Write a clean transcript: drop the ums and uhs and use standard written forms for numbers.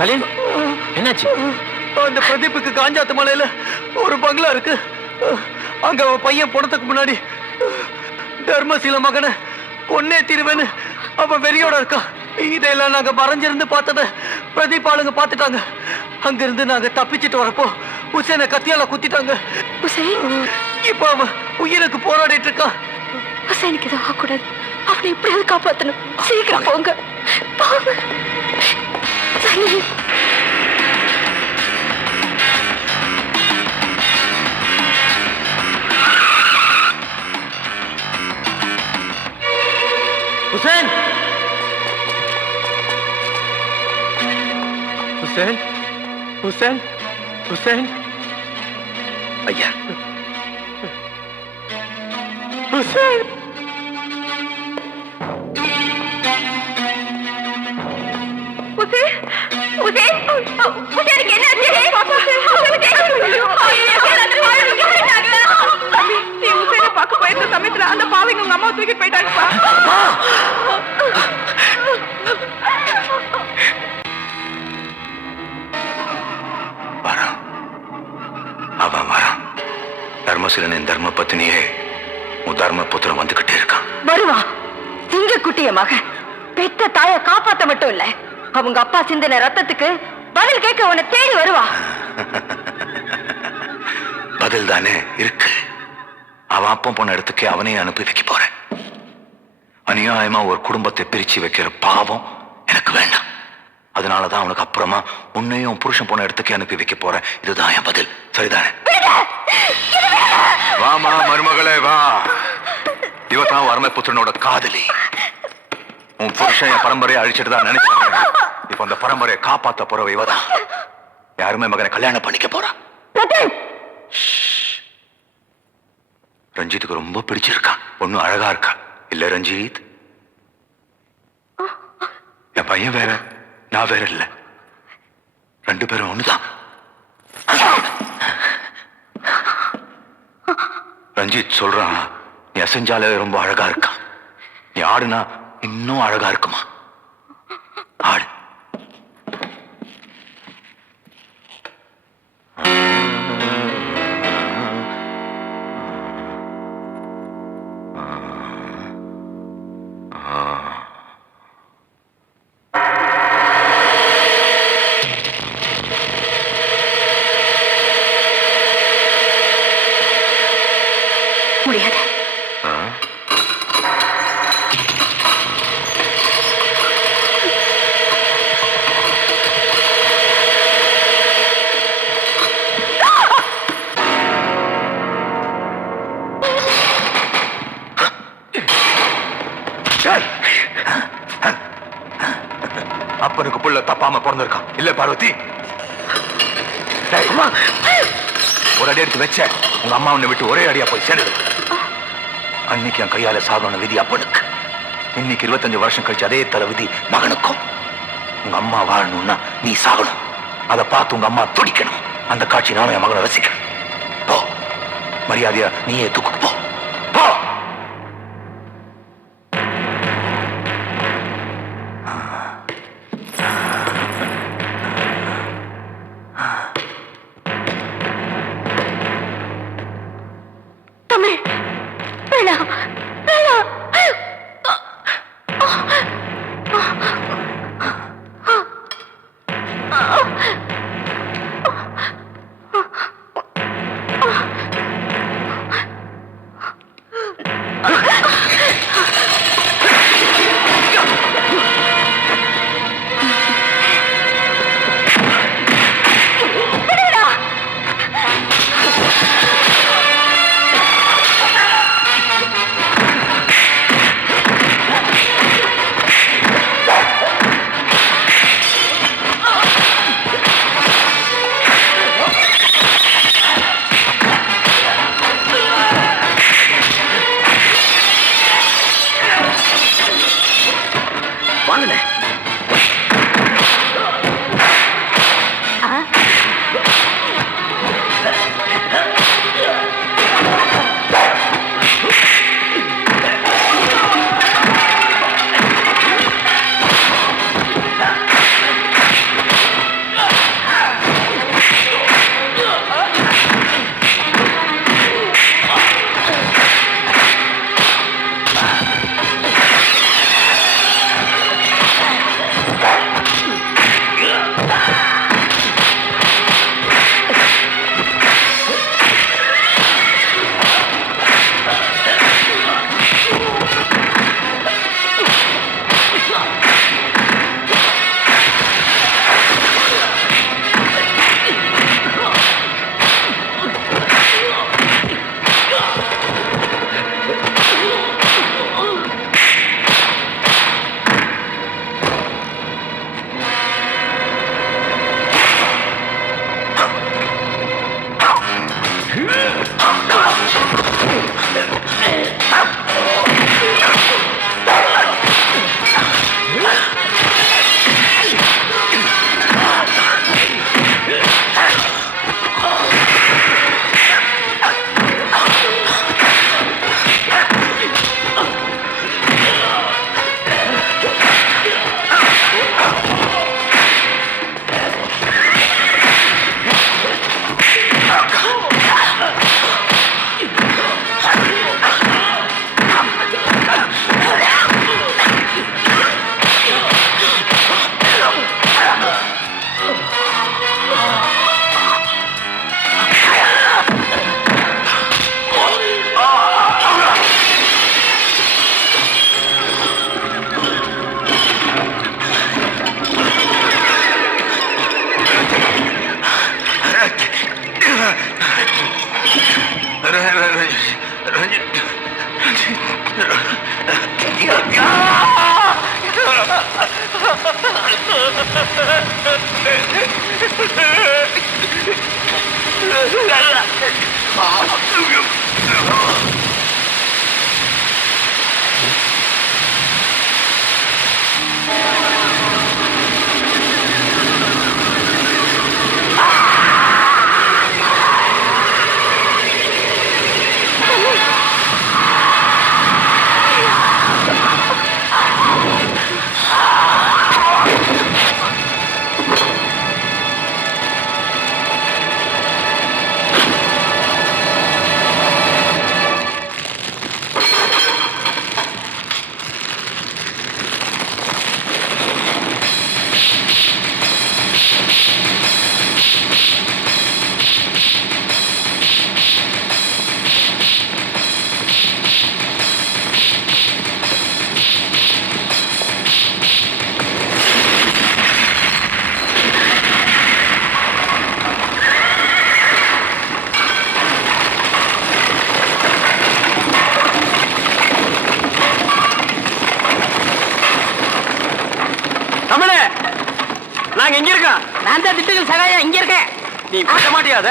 சலீம், என்னாச்சு? அந்த பிரதீப்புக்கு காஞ்சாத்து மலையில ஒரு பங்களா இருக்கு. அங்க அவன் பையன் போனதுக்கு முன்னாடி தர்மசீல மகனை கொன்னே தீருவேன்னு அவன் வெறியோட இருக்கான். இதெல்லாம் நாங்க மறைஞ்சிருந்து பார்த்தத பிரதீப் ஆளுங்க பார்த்துட்டாங்க. அங்கிருந்து நாங்க தப்பிச்சிட்டு வரப்போ உசேனை கத்தியால குத்திட்டாங்க. இப்ப அவன் உயிருக்கு போராடிட்டு இருக்கான். உசேனுக்கு எதுவும் ஆகக்கூடாது. அவனை எப்படியாவது காப்பாத்தணும். சீக்கிரம் போங்க. हुसैन हुसैन हुसैन हुसैन ஐயா, हुसैन சமயத்துல அந்த பாவைங்க உங்க அம்மா தூக்கிட்டு போயிட்டாங்கப்பா. வரான், அவன் வரான். தர்மசீலனின் தர்ம பத்தினியே உன் தர்ம புத்திரம் வந்துகிட்டே இருக்கான். வருவா. சிங்க குட்டிய மகன் பெத்த தாய காப்பாத்த மட்டும் இல்ல, அவங்க அப்பா சிந்தின ரத்தத்துக்கு பதில் கேட்க அவனை தேடி வருவா. பதில் தானே இருக்கு. அவன் அப்பம் போன இடத்துக்கு அவனையும் அனுப்பி வைக்க போறேன். அநியாயமா ஒரு குடும்பத்தை பிரிச்சு வைக்கிற பாவம் எனக்கு வேண்டாம். அதனாலதான் அவனுக்கு அப்புறமா உன்னையும் புருஷன் போன இடத்துக்கு அனுப்பி வைக்க போறேன். இதுதான் என் பதில். சரிதானே? வாமா மருமகளே வா. இவதான் வறுமை புத்திரனோட காதலி. உன் புருஷன் என் பரம்பரையை அழிச்சிட்டு தான் நினைச்சாங்க. இப்ப அந்த பரம்பரையை காப்பாத்த போறவ இவதான். யாருமே மகனை கல்யாணம் பண்ணிக்க போறா. ரஞ்சித்துக்கு ரொம்ப பிடிச்சிருக்கான். பொண்ணு அழகா இருக்கா. இல்ல ரஞ்சித்? என் பையன் வேற, நான் வேற இல்ல. ரெண்டு பேரும் ஒண்ணுதான். ரஞ்சித் சொல்றான், நீ அசைஞ்சாலே ரொம்ப அழகா இருக்கா. நீ ஆடுனா இன்னும் அழகா இருக்குமா. ஆடு. முடியாது. அப்பனுக்கு புள்ள தப்பாம பிறந்திருக்கான். இல்ல பார்வதி? ஒரு அடி எடுத்து வச்ச உங்க அம்மா உன்னை விட்டு ஒரே அடியா போய் சேர்ந்துடு. அன்னைக்கு என் கையால சாகணும் விதி அப்பனுக்கு. இன்னைக்கு 25 வருஷம் கழிச்சு அதே தர விதி மகனுக்கும். உங்க அம்மா வாழணும்னா நீ சாகணும். அதை பார்த்து உங்க அம்மா துடிக்கணும். அந்த காட்சி நானும் என் மகனை ரசிக்கணும். போ, மரியாதையா நீயே தூக்கு போ. போ. நாங்க எங்க இருக்கோம்? நான் தான் திட்டுகள் சகாயம் இங்க இருக்கேன். நீ பேச மாட்டியாத?